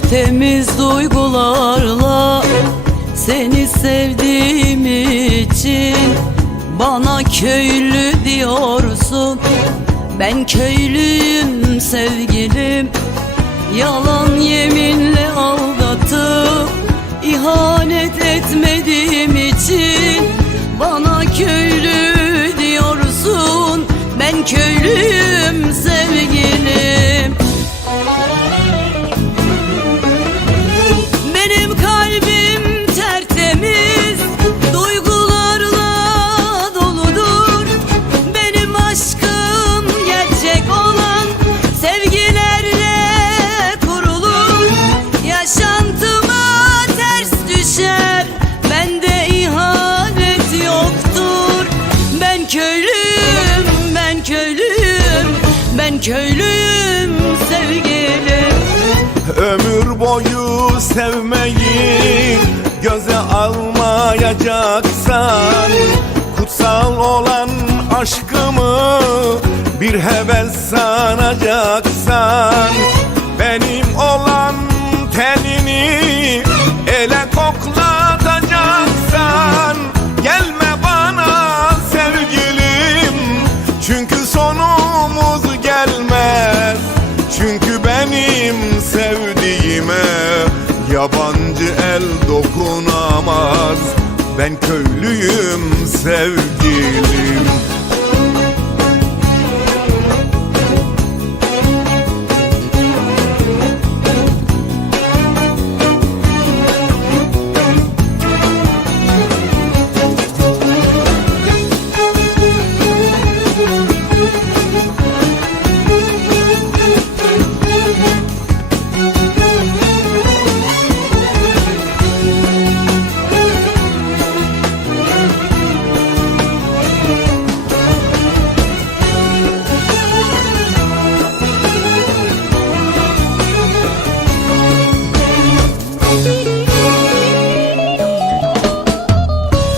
Tertemiz duygularla seni sevdiğim için Bana köylü diyorsun. Ben köylüyüm sevgilim. Yalan yeminle aldatıp ihanet etmediğim için Bana köylü diyorsun. Ben köylüyüm köylüyüm sevgilim. Ömür boyu sevmeyi göze almayacaksan. Kutsal olan aşkımı bir heves sanacaksan el dokunamaz. Ben köylüyüm sevgilim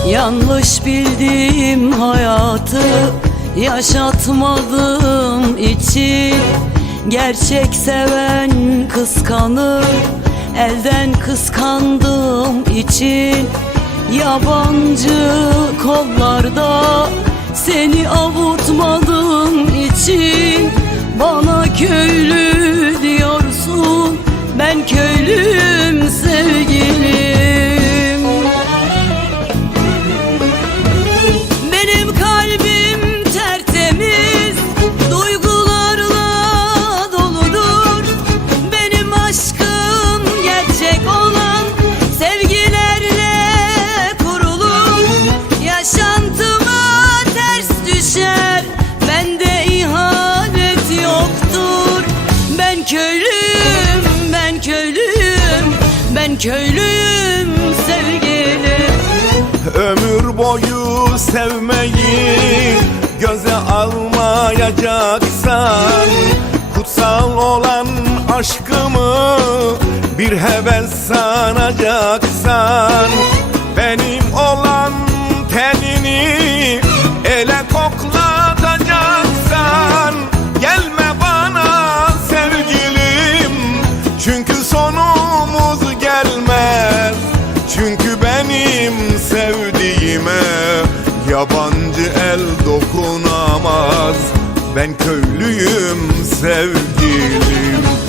Yanlış bildiğim hayatı yaşatmadığım için Gerçek seven kıskanır elden kıskandığım için Yabancı kollarda seni avutmadığım için Bana köylü köylüyüm sevgilim Ömür boyu sevmeyi göze almayacaksan Kutsal olan aşkımı bir heves sanacaksan Benim yabancı el dokunamaz. Ben köylüyüm sevgilim